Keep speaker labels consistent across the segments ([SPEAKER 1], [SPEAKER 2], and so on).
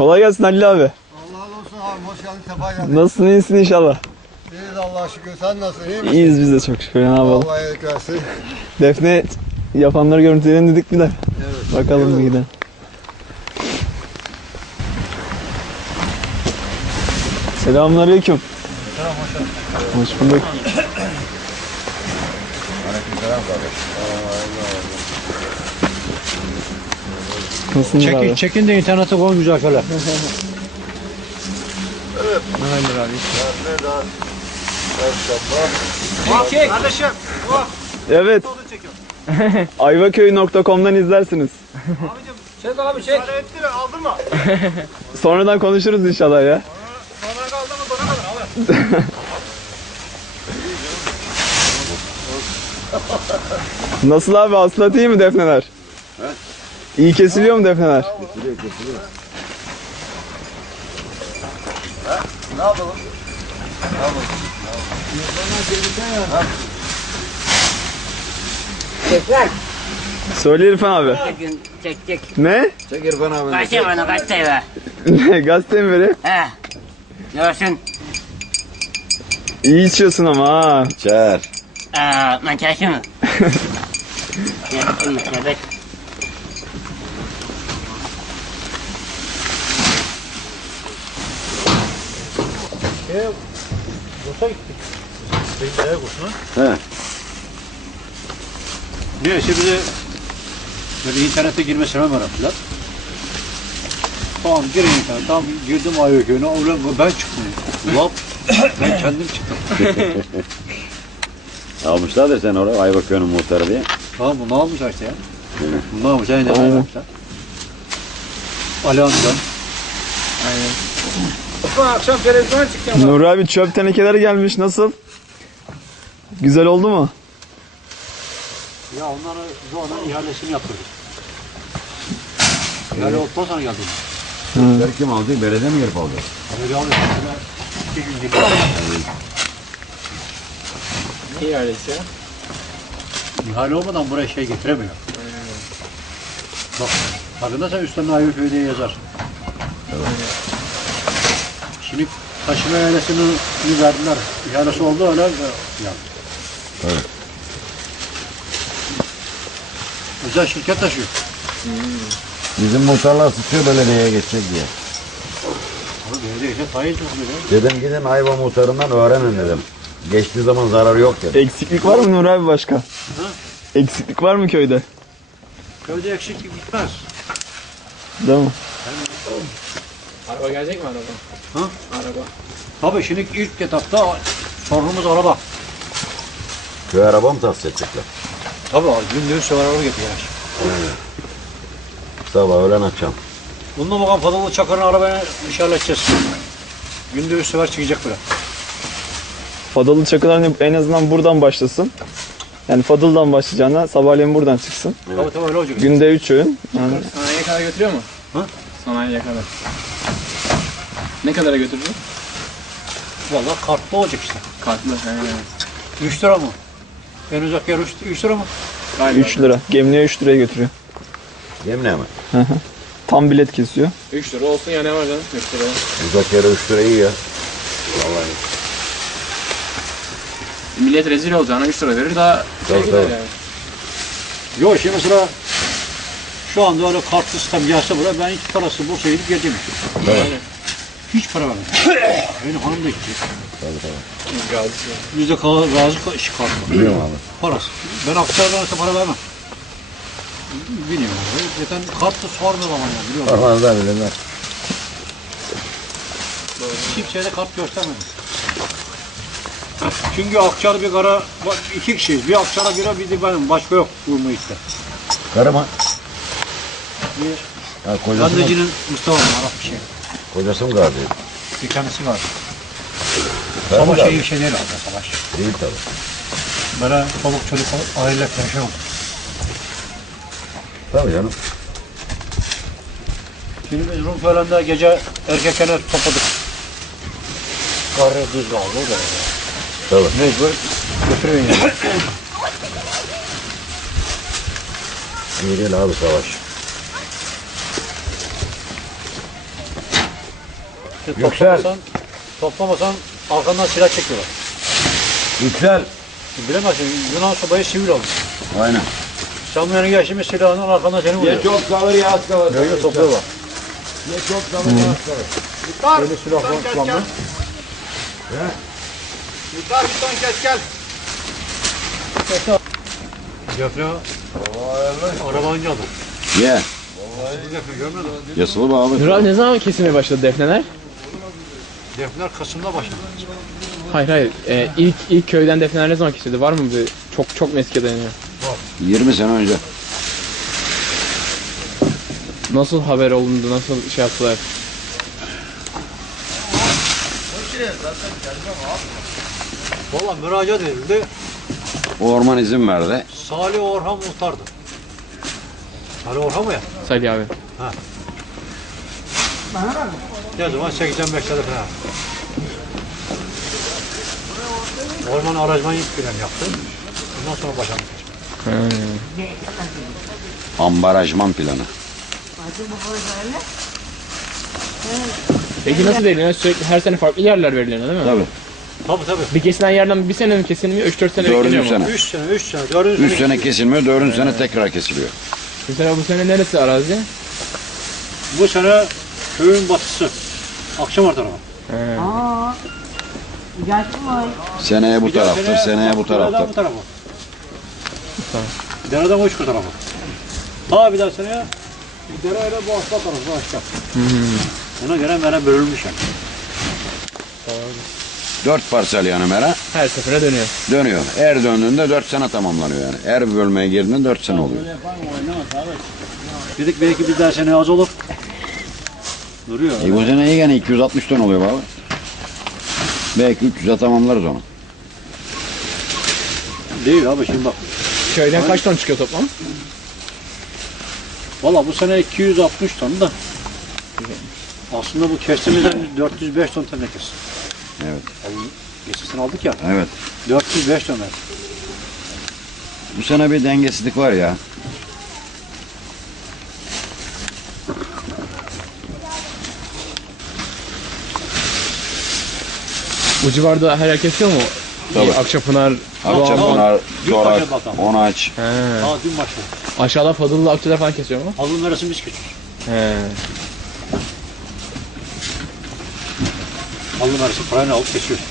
[SPEAKER 1] Kolay gelsin Halil abi.
[SPEAKER 2] Allah olsun abi, hoş geldin, sefa geldin.
[SPEAKER 1] Nasılsın, iyisin inşallah?
[SPEAKER 2] İyiyiz Allah'a şükür, sen nasılsın, iyi misin?
[SPEAKER 1] İyiyiz biz de çok şükür, ne yapalım.
[SPEAKER 2] Allah iyilik versin.
[SPEAKER 1] Defne yapanları görüntülerini dedik bir de.
[SPEAKER 2] Evet.
[SPEAKER 1] Bakalım bir gidelim. Selamünaleyküm.
[SPEAKER 2] Selam, hoş geldin.
[SPEAKER 1] Hoş bulduk.
[SPEAKER 2] Aleykümselam kardeş.
[SPEAKER 1] Nasılsınız abi?
[SPEAKER 3] Çekin de internete koyun güzel şöyle.
[SPEAKER 2] Evet.
[SPEAKER 1] Hayırdır abi?
[SPEAKER 2] Ne daha? Maşallah.
[SPEAKER 3] Çek kardeşim.
[SPEAKER 1] Evet. Ayvaköy.com'dan izlersiniz.
[SPEAKER 3] Çek abi çek.
[SPEAKER 2] Para ettir, aldın mı?
[SPEAKER 1] Sonradan konuşuruz inşallah ya.
[SPEAKER 2] Sonra kaldı mı, dona kadar alır.
[SPEAKER 1] Nasıl abi, hasılat iyi mi defneler? İyi kesiliyor mu defneler?
[SPEAKER 2] Kesiliyor. Ne yapalım?
[SPEAKER 4] Çekler.
[SPEAKER 1] Söyle İrfan abi.
[SPEAKER 4] Çek.
[SPEAKER 1] Ne?
[SPEAKER 2] Çek İrfan abi.
[SPEAKER 4] Kaç bana kaç be.
[SPEAKER 1] Ne? Gazete mi vereyim?
[SPEAKER 4] He. Görsün.
[SPEAKER 1] İyi içiyorsun ama ha.
[SPEAKER 2] Çer.
[SPEAKER 4] Ben çalışıyorum. Evet.
[SPEAKER 3] Bursa gittik. Beylikdüzü'ne kursuna.
[SPEAKER 2] He.
[SPEAKER 3] Neyse bize böyle internete girmesine meraklılar. Tamam girin internete. Tamam girdim Ayvaköy'üne. Ulan ben çıktım. Ulan ben kendim çıktım.
[SPEAKER 5] Almışlardır sen oraya Ayvaköy'ün muhtarı diye.
[SPEAKER 3] Tamam bunu almışlar işte ya. Bunu almışlar. Yine almışlar. Ali amcan. Bu akşam televizyona çıkacağım.
[SPEAKER 1] Nur abi, çöp tenekeleri gelmiş, nasıl? Güzel oldu mu?
[SPEAKER 3] Ya onları onun ihalesini yaptırdık. İhale olduktan sonra geldi.
[SPEAKER 5] Bunları kim aldı? Belediye mi gelip aldı?
[SPEAKER 3] Haberi alıyor. İki gün gibi.
[SPEAKER 1] Ne ihalesi ya?
[SPEAKER 3] İhale olmadan buraya şey getiremiyor. Bak, farkındaysan üstlerine Ayvaköy diye yazar.
[SPEAKER 5] Evet.
[SPEAKER 3] Şimdi taşıma ihalesini verdiler. İhalesi oldu öyle yani.
[SPEAKER 5] Evet.
[SPEAKER 3] Özel şirket taşıyor.
[SPEAKER 5] Bizim muhtarlar sıçıyor belediyeye geçecek diye.
[SPEAKER 3] Abi belediye işte tayin tutmuyor.
[SPEAKER 5] Dedim gidin Ayva muhtarından öğrenin dedim. Geçtiği zaman zararı yok dedim.
[SPEAKER 1] Eksiklik var mı Nur abi başka? Eksiklik var mı köyde?
[SPEAKER 3] Köyde eksiklik gitmez.
[SPEAKER 1] Değil mi?
[SPEAKER 6] Araba gelecek mi araba?
[SPEAKER 3] Ha?
[SPEAKER 6] Araba.
[SPEAKER 3] Tabii şimdi ilk etapta sorunumuz araba.
[SPEAKER 5] Köy araba mı tahsis edecekler?
[SPEAKER 3] Tabii abi gündüz sefer araba getiriyorlar.
[SPEAKER 5] Sabah öğlen akşam.
[SPEAKER 3] Bununla bakalım Fadıllı Çakır'ın arabayı inşallah edeceğiz. Günde 3 sefer çıkacak böyle.
[SPEAKER 1] Fadalı Çakılar hani en azından buradan başlasın. Yani Fadıl'dan başlayacağına sabahleyin buradan çıksın.
[SPEAKER 3] Tabii öyle olacak.
[SPEAKER 1] Günde 3 öğün. Yani
[SPEAKER 6] Sanayiye kadar götürüyor mu?
[SPEAKER 3] Ha?
[SPEAKER 6] Sanayiye kadar. Ne kadara götürüyor?
[SPEAKER 3] Vallahi kartlı olacak işte.
[SPEAKER 6] Kartlı.
[SPEAKER 3] 3 lira mı? En uzak yer 3 lira mı?
[SPEAKER 6] Galiba.
[SPEAKER 1] 3 lira. Gemliğe 3 liraya götürüyor.
[SPEAKER 5] Yemin mi?
[SPEAKER 1] Tam bilet kesiyor.
[SPEAKER 6] 3 lira olsun yani, var canım. 3 lira.
[SPEAKER 5] Uzak yere 3 lira iyi ya. Vallahi.
[SPEAKER 6] Millet rezil olacağına 3 lira verir, daha
[SPEAKER 5] Tabii,
[SPEAKER 6] gider
[SPEAKER 5] tabii.
[SPEAKER 6] yani.
[SPEAKER 3] Yok şimdi mesela şu anda öyle kartlı sistem gelse buraya ben hiç parası Bursa'ya gidip geleceğim.
[SPEAKER 6] Aynen.
[SPEAKER 3] Hiç para vermem. Benim hanım da gidecek.
[SPEAKER 6] Gazi.
[SPEAKER 3] Bizde razı işi kartı.
[SPEAKER 5] Biliyorum abi.
[SPEAKER 3] Parası. Ben aktardan para vermem. Bilmiyorum. Zaten kartlı sormuyor ama ya biliyor musun?
[SPEAKER 5] Parmağınızdan bilirler.
[SPEAKER 3] Kimseye de kart göstermedim. Çünkü Akçalı bir kara, iki kişiyiz. Bir Akçalı biri, bir de benim. Başka yok bu işte.
[SPEAKER 5] Karı mı?
[SPEAKER 3] Bir
[SPEAKER 5] Ha, kocası mı?
[SPEAKER 3] Gandeci'nin Mustafa'nın Arap bir şey.
[SPEAKER 5] Kocası mı gazi?
[SPEAKER 3] Bir kendisi var.
[SPEAKER 5] Karı mı
[SPEAKER 3] Savaş
[SPEAKER 5] gazi?
[SPEAKER 3] iyi bir şey değil aslında savaş.
[SPEAKER 5] Değil tabii.
[SPEAKER 3] Böyle çoluk çocuk aile perişan oldu.
[SPEAKER 5] Tabii canım.
[SPEAKER 3] Şimdi biz Rumköy'lerde gece erkekene topladık. Karı düz kaldı o da.
[SPEAKER 5] Tabii.
[SPEAKER 3] Mecbur götürüyor yani.
[SPEAKER 5] İyi değil abi savaş.
[SPEAKER 3] Toplamasan arkandan silah çekiyorlar.
[SPEAKER 5] Yüksel.
[SPEAKER 3] Bilemezsin, Yunan sobayı sivil olmuş.
[SPEAKER 5] Aynen.
[SPEAKER 3] Samuel'in geçtiğimiz silahından arkandan seni vuruyor.
[SPEAKER 5] Ya çok kalır ya az kalır.
[SPEAKER 3] Böyle topluyorlar.
[SPEAKER 5] Ya çok kalır ya az kalır.
[SPEAKER 3] Böyle silah var kullanmıyor.
[SPEAKER 2] Yutar bir ton kes gel.
[SPEAKER 3] Defne arabanın adı.
[SPEAKER 5] Ye.
[SPEAKER 3] Defne görmedin mi?
[SPEAKER 5] Yasılı bağlı.
[SPEAKER 1] Nur abi ne zaman kesilmeye başladı defneler?
[SPEAKER 3] Defneler Kasım'da başladı.
[SPEAKER 1] Hayır. İlk köyden defneler ne zaman kesildi? Var mı bir çok mu eskiye dayanıyor?
[SPEAKER 5] 20 sene önce.
[SPEAKER 1] Nasıl haber olundu? Nasıl şey yaptılar?
[SPEAKER 3] Valla müracaat edildi.
[SPEAKER 5] Orman izin verdi.
[SPEAKER 3] Salih Orhan muhtardı. Salih Orhan mı ya?
[SPEAKER 1] Salih abi.
[SPEAKER 3] Ne zaman 85'lerde falan. Orman aranjman ilk plan yaptı. Ondan sonra başladı.
[SPEAKER 5] Ambarajman planı.
[SPEAKER 1] Peki nasıl veriliyor? Sürekli her sene farklı yerler veriliyor değil mi?
[SPEAKER 5] Tabii.
[SPEAKER 3] Tabii.
[SPEAKER 1] Bir kesilen yerden bir sene mi kesilmiyor? 3-4 sene bekleniyor
[SPEAKER 5] Dördüncü
[SPEAKER 1] mu?
[SPEAKER 5] sene.
[SPEAKER 3] 3 sene, 4.
[SPEAKER 5] 3 sene kesilmiyor, 4. sene tekrar kesiliyor.
[SPEAKER 1] Mesela bu sene neresi arazi?
[SPEAKER 3] Bu sene köyün batısı. Akçamar tarafı.
[SPEAKER 5] Seneye bu taraftır, seneye bu
[SPEAKER 3] Dereden
[SPEAKER 5] taraftır.
[SPEAKER 3] bu tarafı. Dereden Uçkur tarafı. Ta bir daha seneye dereyle bu asla tarafı aşağı. Ona göre mera bölünmüş yani.
[SPEAKER 5] 4 parsel yani mera
[SPEAKER 1] Her sefere dönüyor.
[SPEAKER 5] dönüyor. Er döndüğünde 4 sene tamamlanıyor yani. Er bölmeye girdiğinde 4 sene oluyor.
[SPEAKER 3] Dedik belki bir daha sene az olur. Duruyor.
[SPEAKER 5] Bu sene iyi gene 260 ton oluyor baba. Belki 300'e tamamlarız onu.
[SPEAKER 3] Değil abi şimdi bak.
[SPEAKER 1] Köyden kaç ton çıkıyor toplam?
[SPEAKER 3] Valla bu sene 260 ton da. Aslında bu kestiğimizden 405 ton tenekes.
[SPEAKER 5] Evet.
[SPEAKER 3] Geçen sene aldık ya.
[SPEAKER 5] Evet.
[SPEAKER 3] 405 ton.
[SPEAKER 5] Bu sene bir dengesizlik var ya.
[SPEAKER 1] Bu civarda her yer kesiyor mu?
[SPEAKER 5] Tabii.
[SPEAKER 1] Akçapınar,
[SPEAKER 5] Akçapınar,
[SPEAKER 3] Dün
[SPEAKER 5] Çorak,
[SPEAKER 3] başladı bakalım.
[SPEAKER 5] Onaç.
[SPEAKER 1] He.
[SPEAKER 3] Daha dün başladı.
[SPEAKER 1] Aşağıda Fadıllı Akçalar falan kesiyor mu?
[SPEAKER 3] Alın arasını biz geçiyoruz.
[SPEAKER 1] He.
[SPEAKER 3] Alın arası parayla alıp geçiyoruz.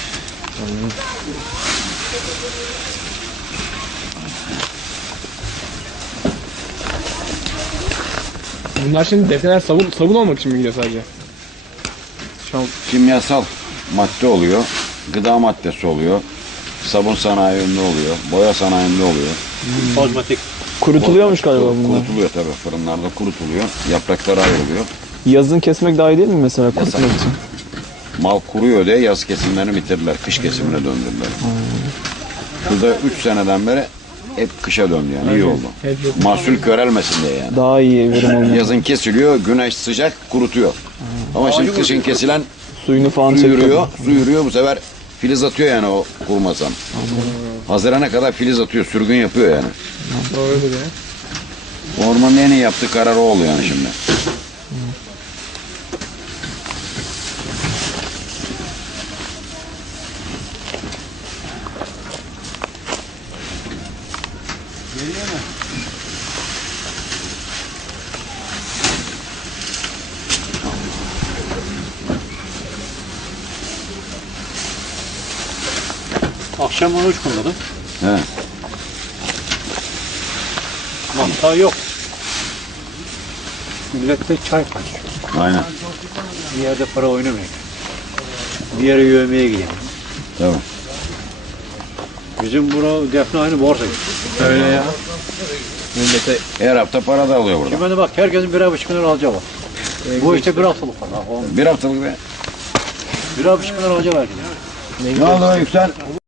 [SPEAKER 1] Bunlar şimdi defneler sabun olmak için mi gidiyor sadece? Şu an
[SPEAKER 5] Kimyasal madde oluyor. Gıda maddesi oluyor. Sabun sanayinde oluyor. Boya sanayinde oluyor.
[SPEAKER 3] Kozmetik.
[SPEAKER 1] kurutuluyormuş galiba bunlar.
[SPEAKER 5] Kurutuluyor tabii. Fırınlarda kurutuluyor. Yaprakları ayrılıyor.
[SPEAKER 1] Yazın kesmek daha iyi değil mi mesela kurutmak için?
[SPEAKER 5] Mal kuruyor diye yaz kesimlerini bitirdiler. Kış kesimine döndürdüler. Şurada 3 seneden beri hep kışa döndü yani. İyi oldu. Mahsul körelmesin diye yani.
[SPEAKER 1] Daha iyi verim oluyor.
[SPEAKER 5] Yazın kesiliyor, güneş sıcak, kurutuyor. Ama şimdi kışın kesilen
[SPEAKER 1] Suyunu falan
[SPEAKER 5] su yürüyor,
[SPEAKER 1] çekiyor.
[SPEAKER 5] su yürüyor, bu sefer filiz atıyor yani o kurumasan. Hazirana kadar filiz atıyor, sürgün yapıyor yani.
[SPEAKER 1] Doğrudur ya.
[SPEAKER 5] Ormanın en iyi yaptığı karar o oluyor yani şimdi.
[SPEAKER 3] Akşam 13 kullandım.
[SPEAKER 5] He.
[SPEAKER 3] Mantığı yok. Millette çay kaçıyor.
[SPEAKER 5] Aynen.
[SPEAKER 3] Bir yerde para oynamayın. Bir yere yövmeye gidelim.
[SPEAKER 5] Tabii.
[SPEAKER 3] Bizim bura Defne aynı borsa gibi.
[SPEAKER 1] Öyle ya. Millete
[SPEAKER 5] Her hafta para da alıyor burada.
[SPEAKER 3] Şimdi bak herkesin 1,5 milyar alacağı var. Bu işte bir haftalık para.
[SPEAKER 5] Bir haftalık be.
[SPEAKER 3] 1,5 milyar alacağı var.
[SPEAKER 5] Ne oldu Yüksel?